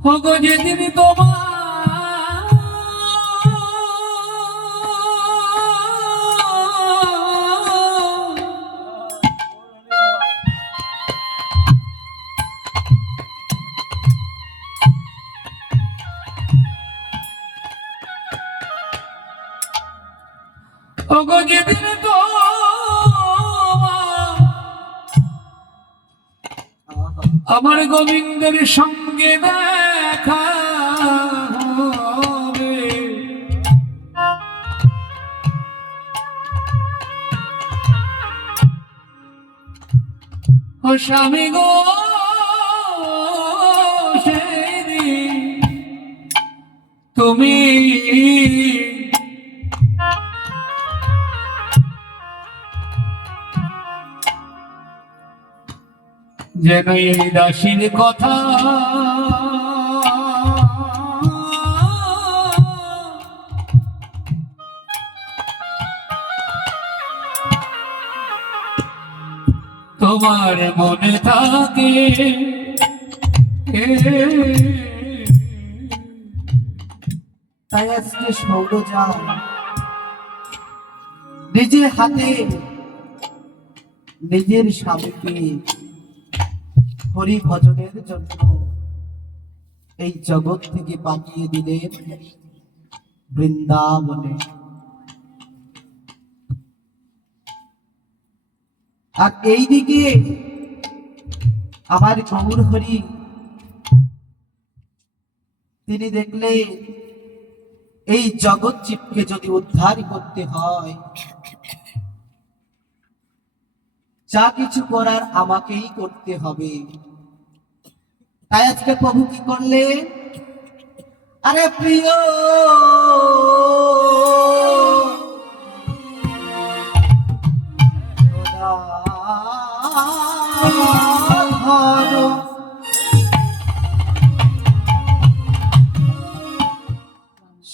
হগো যেদিন তোমার ওগো যেদিন তোমার আমার গোবিন্দের সঙ্গে স্বামী গো তুমি যেন এই দাসীর কথা তোমার মনে থাকে। তাই আজকে সৌরজা নিজের হাতে, নিজের স্বামীকে হরি ভজনের জন্য এই জগৎ থেকে পাঠিয়ে দিলেন বৃন্দাবনে। আর এইদিকে আমার গৌর হরি, তিনি দেখলেন এই জগৎ জীবকে যদি উদ্ধার করতে হয়, যা কিছু করার আমাকেই করতে হবে। তাই আজকে প্রভু কি করলে আরে প্রিয়!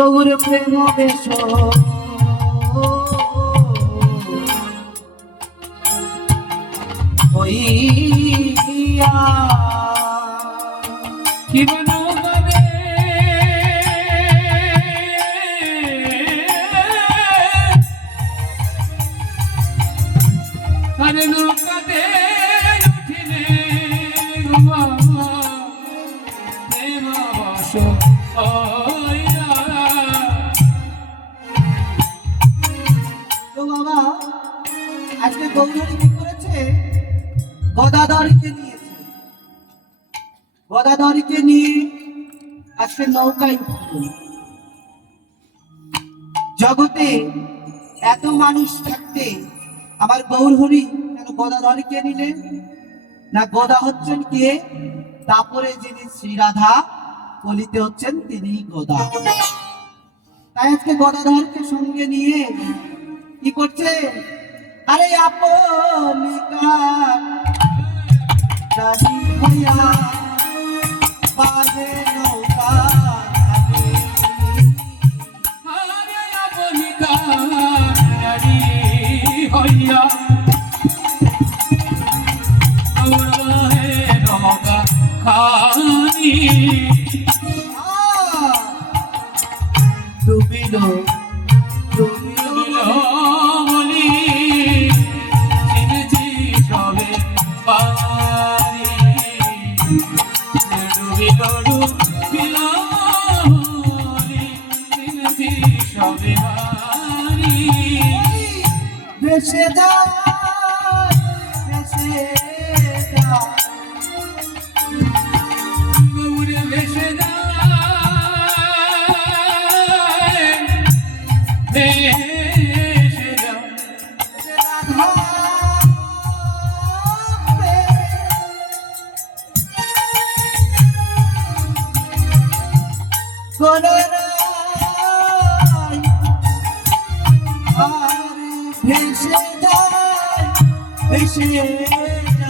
গৌর প্রেম বেশ হইয়া কি গৌরী কি করেছে, গদাধরকে নিয়েছে গদাধরকে নিয়ে আজকে নৌকায় জগতে এত মানুষ থাকতে আমার গৌরহরি কেন গদাধরকে নিলেন? না গদা হচ্ছেন কে? তারপরে যিনি শ্রীরাধা বলিতে হচ্ছেন তিনি গদা। তাই আজকে গদাধরকে সঙ্গে নিয়ে কি করছে আরে আপনি দাদি হইয়া বাজে নৌকা। আরে আপনি কারি হইয়া খানি ডুবিল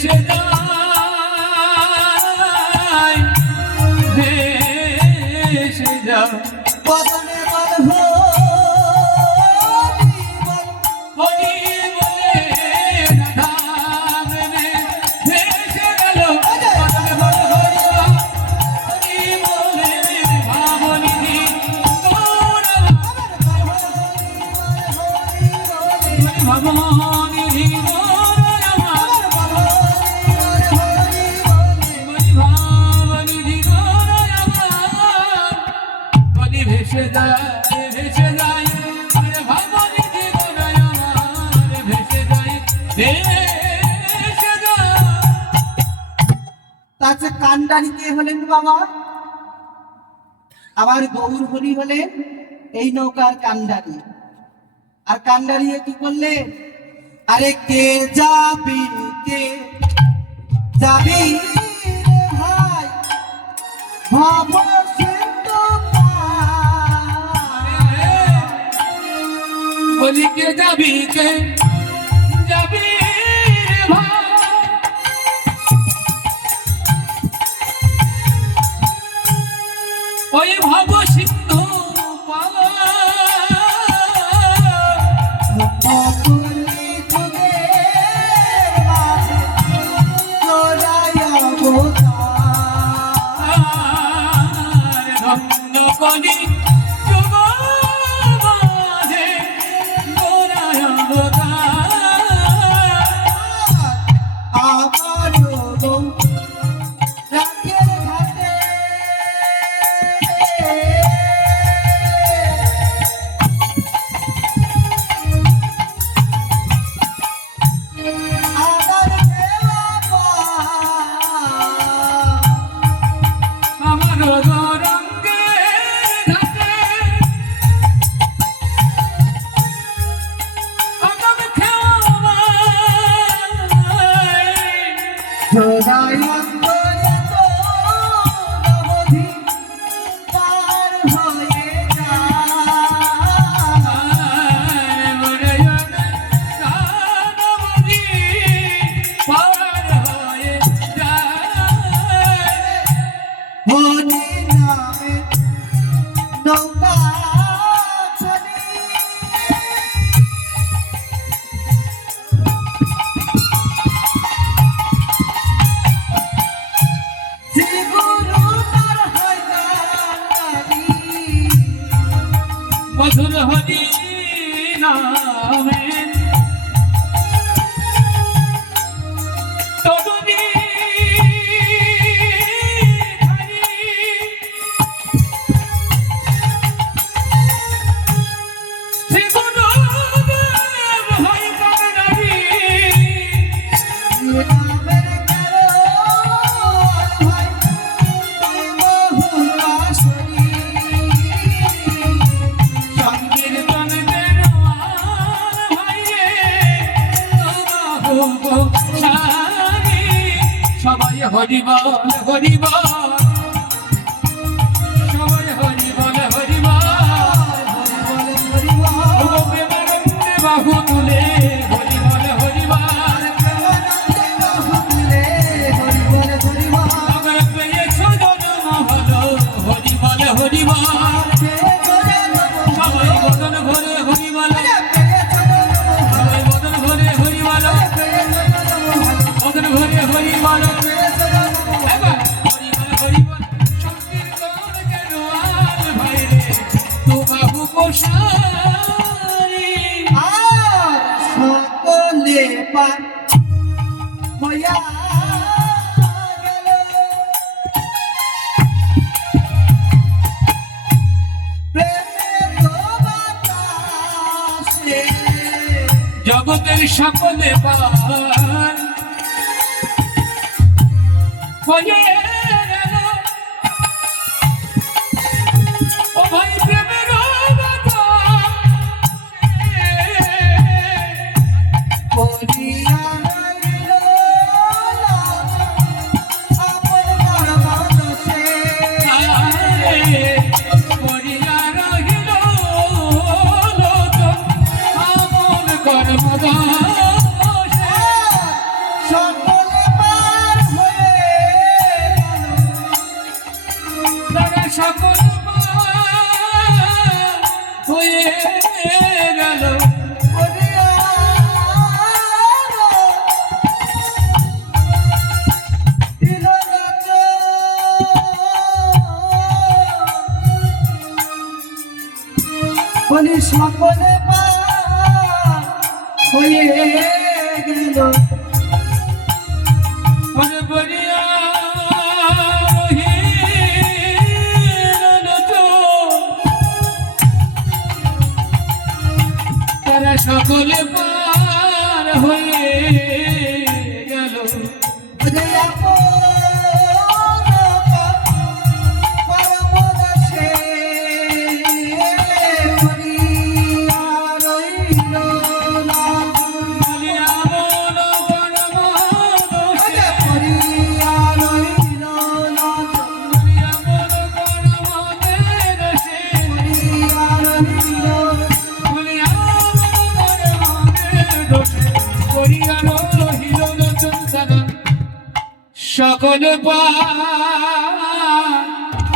Deixa eu dar আছে কান্ডারি কে হলেন বাবা। আবার গৌর হলি হলেন এই নৌকার কান্ডারি আর কান্ডারি কি করলে? আরে কে যাবি কে যাবি ভাই ভাব কে যাবি কে হয়ে ভাবো মনে নামে নৌকা হরি বল পার হইয়া জগতের সকলে পার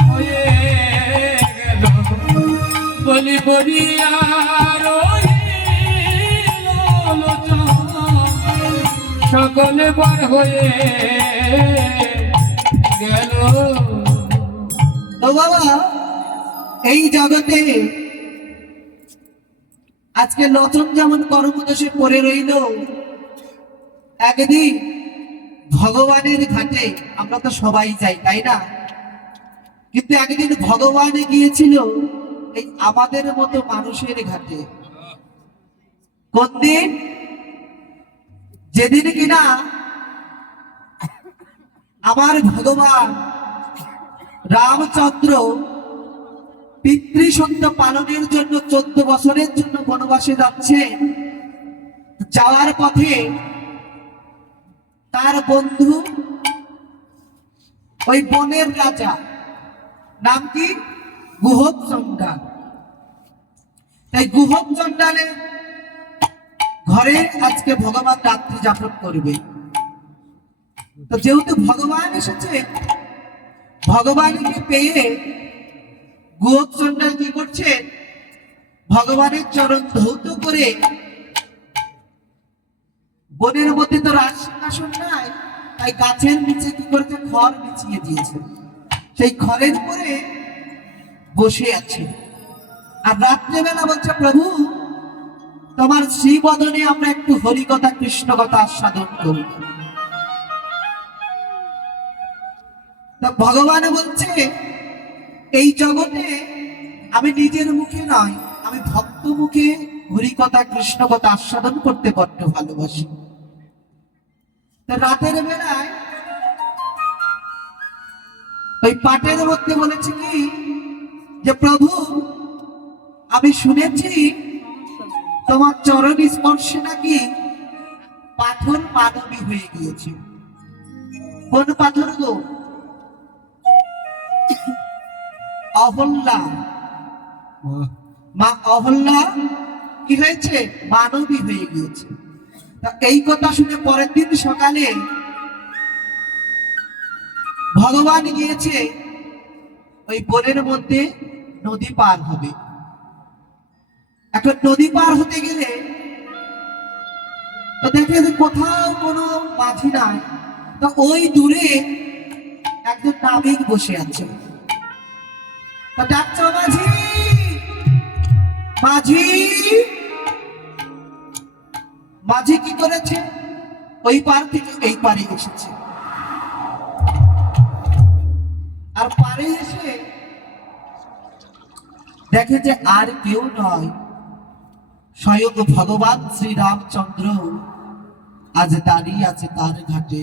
হয়ে গেল বলি বলিয়া রহিল লোচন। হয়ে গেল বাবা, এই জগতে আজকে লচন যেমন কর্মদোষে পড়ে রইল, একদিন ভগবানের ঘাটে আমরা তো সবাই যাই, তাই না? কিন্তু একদিন ভগবান গিয়েছিল এই আমাদের মতো মানুষের ঘাটে। কোন দিন? যেদিন কিনা আমার ভগবান রামচন্দ্র পিতৃসত্য পালনের জন্য চোদ্দ বছরের জন্য বনবাসে যাচ্ছে যাওয়ার পথে তার বন্ধু ওই বনের রাজা। নাম কি? গুহব চন্ডাল তাই গুহব চন্ডালে ঘরে আজকে ভগবান রাত্রি যাপন করবে। তো যেহেতু ভগবান এসেছে, ভগবানকে পেয়ে গোপ চন্ডাল কি করছে? ভগবানের চরণ ধৌত করে বনের মধ্যে তো রাজ সিংহাসন নাই, তাই গাছের নিচে কি করেছে? খড় বিছিয়ে দিয়েছে। সেই খড়ের উপরে বসে আছে। আর রাত্রেবেলা বলছে, প্রভু, তোমার শ্রীবদনে আমরা একটু হরিকথা কৃষ্ণ কথা আস্বাদন করি ভগবান বলছে, এই জগতে আমি নিজের মুখে নয়, আমি ভক্ত মুখে হরিকথা কৃষ্ণ কথা আস্বাদন করতে বড্ড ভালোবাসি। রাতের বেলায় ওই পাটের মধ্যে বলেছে কি যে প্রভু আমি শুনেছি তোমার চরণ স্পর্শে নাকি পাথর মানবী হয়ে গিয়েছে। কোন পাথর গো? অহল্যা মা অহল্যা কি হয়েছে? মানবী হয়ে গিয়েছে। এই কথা শুনে পরের দিন সকালে ভগবান গিয়েছে, ওই বনের মধ্যে নদী পার হবে। এখন নদী পার হতে গেলে তো দেখে কোথাও কোনো মাঝি নাই। তো ওই দূরে একজন নাবিক বসে আছে। তা ডাকছ, মাঝি! মাঝি! মাঝে কি করেছে? ওই পার থেকে এই পারে এসেছে। আর পারে এসে দেখে যে আর কেউ নয়, স্বয়ং ভগবান শ্রীরামচন্দ্র আজ দাঁড়িয়ে আছে তার ঘাটে।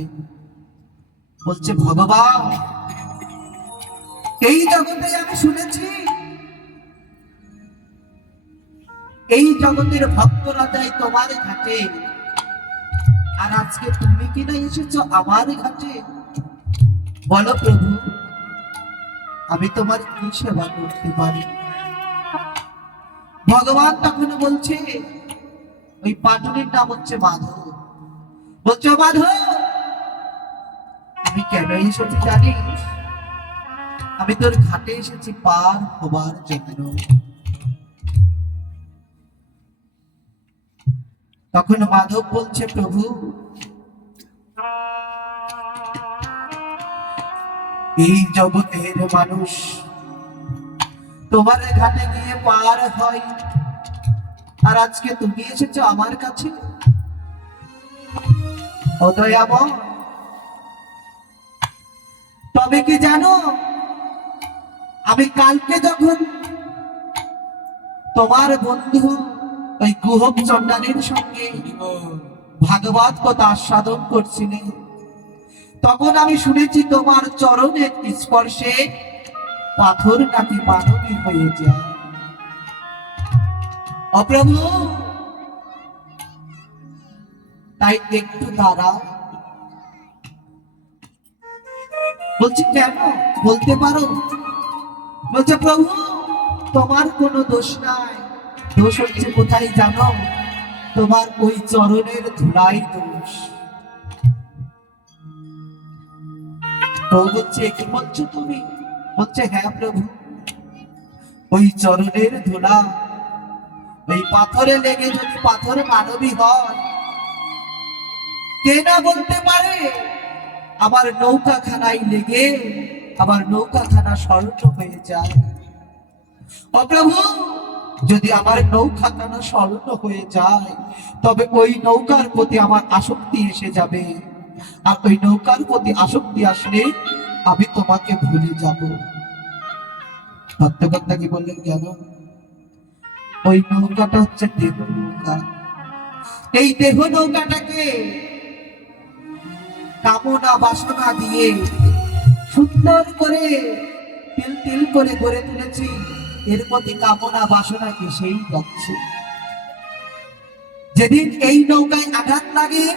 বলছে, ভগবান, এই জগতে আমি শুনেছি এই জগতের ভক্তরা যায় তোমার ঘাটে। আর আজকে তুমি কিনা এসেছ আমার ঘাটে? বলো প্রভু, আমি তোমার কি সেবা করতে পারি? ভগবান তখন বলছে, ওই পাটুরির নাম হচ্ছে মাধব। বলছো মাধব, আমি কেন এসেছি জানিস? আমি তোর ঘাটে এসেছি পার হবার জন্য। তখন মাধব বলছে, প্রভু, এই জগতের মানুষ তোমার ঘাটে গিয়ে পার হয়। আর আজকে তুমি এসেছ আমার কাছে। তবে কি জানো, আমি কালকে যখন তোমার বন্ধু ওই গুহব চন্ডানের সঙ্গে ভাগবত কথা আস্বাদন করছিলেন তখন আমি শুনেছি তোমার চরণের স্পর্শে পাথর নাকি মানবী হয়ে যায়। অপ্রভু, তাই একটু দাঁড়া বলছি, কেন? বলতে পারো? বলছে, প্রভু, তোমার কোনো দোষ নাই। দোষ হচ্ছে কোথায় জানো? তোমার ওই চরণের ধুলাই দোষ। বলছে কি বলছো তুমি? বলছে হ্যাঁ প্রভু। ওই চরণের ধুলা। ওই পাথরে লেগে যদি পাথর মানবী হয়, কে না বলতে পারে? আমার নৌকা খানায় লেগে আমার নৌকা খানা স্বর্ণ হয়ে যায়। ও প্রভু! যদি আমার নৌকা খানা স্বর্ণ হয়ে যায়, তবে ওই নৌকার প্রতি আমার আসক্তি এসে যাবে। আর ওই নৌকার প্রতি আসক্তি আসলে আমি তোমাকে ভুলে যাব। সত্যকর্তা কি বললেন জানো? ওই নৌকাটা হচ্ছে দেহ নৌকা। এই দেহ নৌকাটাকে কামনা বাসনা দিয়ে সুন্দর করে তিল তিল করে গড়ে তুলেছি। এর প্রতি কামনা বাসনা এসেই যাচ্ছে যেদিন এই নৌকায় আঘাত লাগে,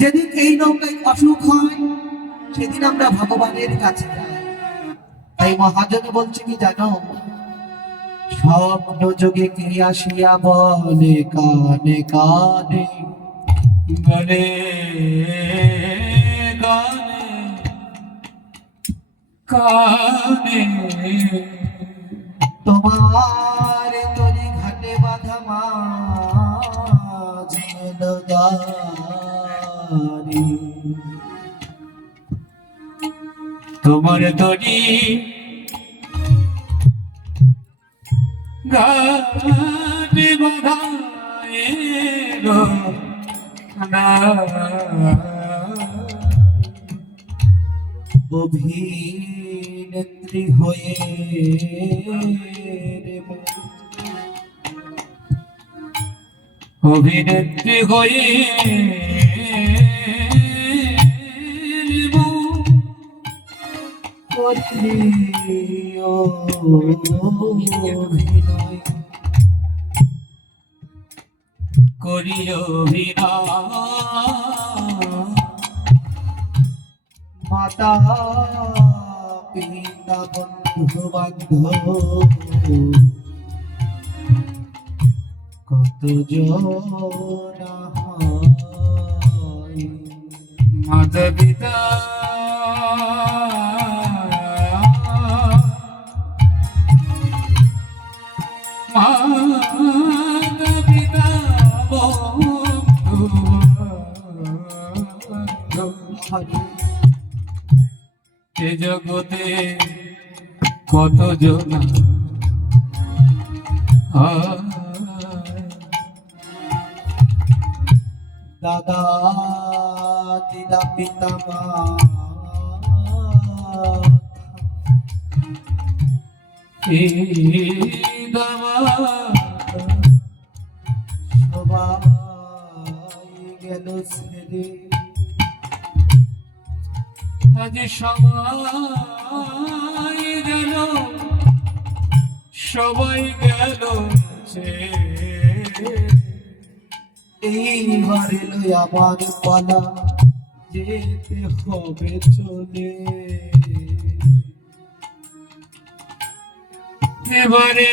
যেদিন এই নৌকায় অসুখ হয়, সেদিন আমরা ভগবানের কাছে তাই মহাজন বলছে কি জানো, স্বপ্ন যোগে বলে, কানে কানে কানে। তোমার তরি ঘাটে বাধা মাঝে তোমার তরি গানে বাধায়ে গো না অভিনেত্রী হয়ে অভিনেত্রী হয়ে অভিনয় করি অভিনয় মাতা পিতা বন্ধু বান্ধব। কত মাতা পিতা। মাতা জগতে কত জনা। দাদা দিদা পিতা মা। সবাই সবাই গেল সবাই গেল এইবার এলো আমার পালা যেতে হবে চলে। এবারে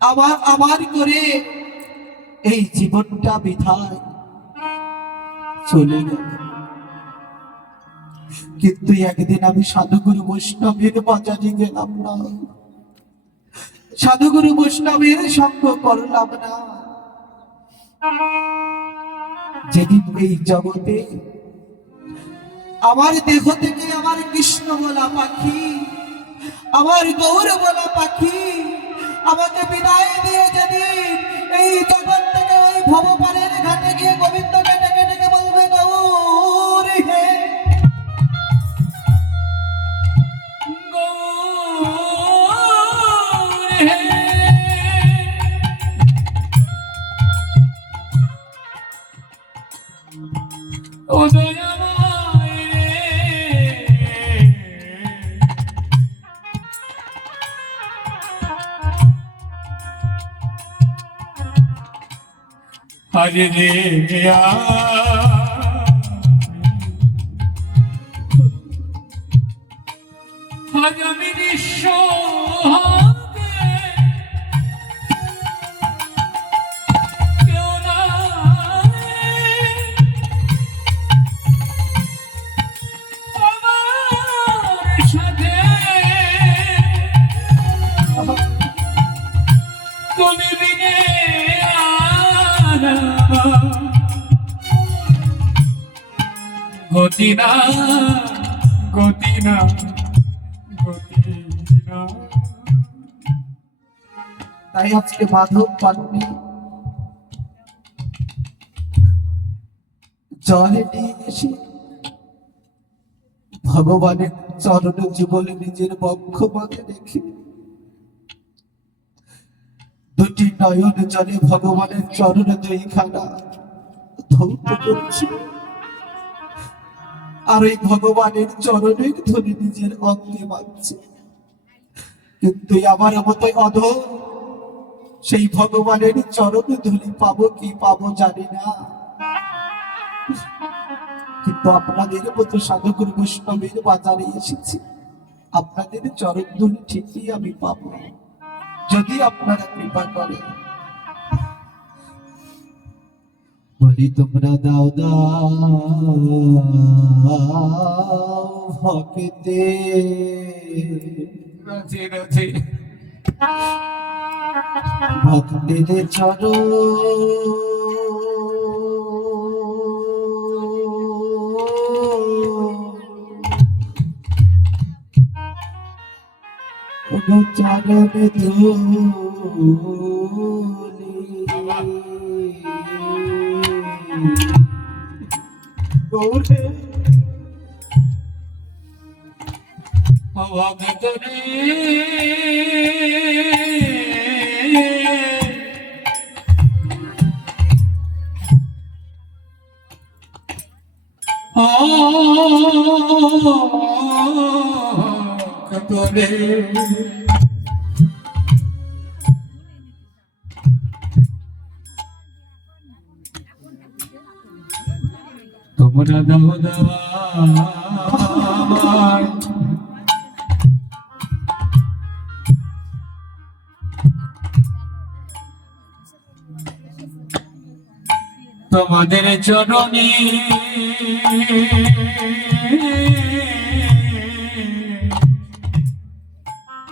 আমার আমার করে এই জীবনটা বিধায় চলে গেল। কিন্তু একদিন আমি সাধুগুরু বৈষ্ণবের বাজারে গেলাম না। সাধুগুরু বৈষ্ণবের সঙ্গ করলাম না। যেদিন এই জগতে আমার দেহ থেকে আমার কৃষ্ণ বলা পাখি, আমার গৌর বলা পাখি আমাকে বিদায় দিয়ে যেদিন এই জগৎ থেকে ওই ভবপালের ঘাটে গিয়ে গোবিন্দকে ডেকে ডেকে বলবে গৌর হে। হরে রে গতি না, গতি তাই আজকে মাধব পাননি জলে নিয়ে এসে ভগবানের চরণ যুগলে নিজের বক্ষ মাঝে রেখে দুটি নয়ন জলে ভগবানের চরণ জয়খানা ধৌত করছে। আর ওই ভগবানের চরণের ধরে নিজের অঙ্গে মানছে কিন্তু আমার মতো অধ সেই ভগবানের চরণ ধুলি পাবো কি পাবো জানি না। কিন্তু আপনাদের মতো সাধকের বৈষ্ণবের বাজারে এসেছি। আপনাদের চরণ ধুলি ঠিকই আমি পাবো। যদি আপনারা কৃপা করে বলি তোমরা দাও দাও ভক্তে। রাজি রাজি ভক্তের চরণ। ওগো চরণে ধুলি গৌরে ভগতরে কতরে দাও দাওয়া তোমাদের চরণী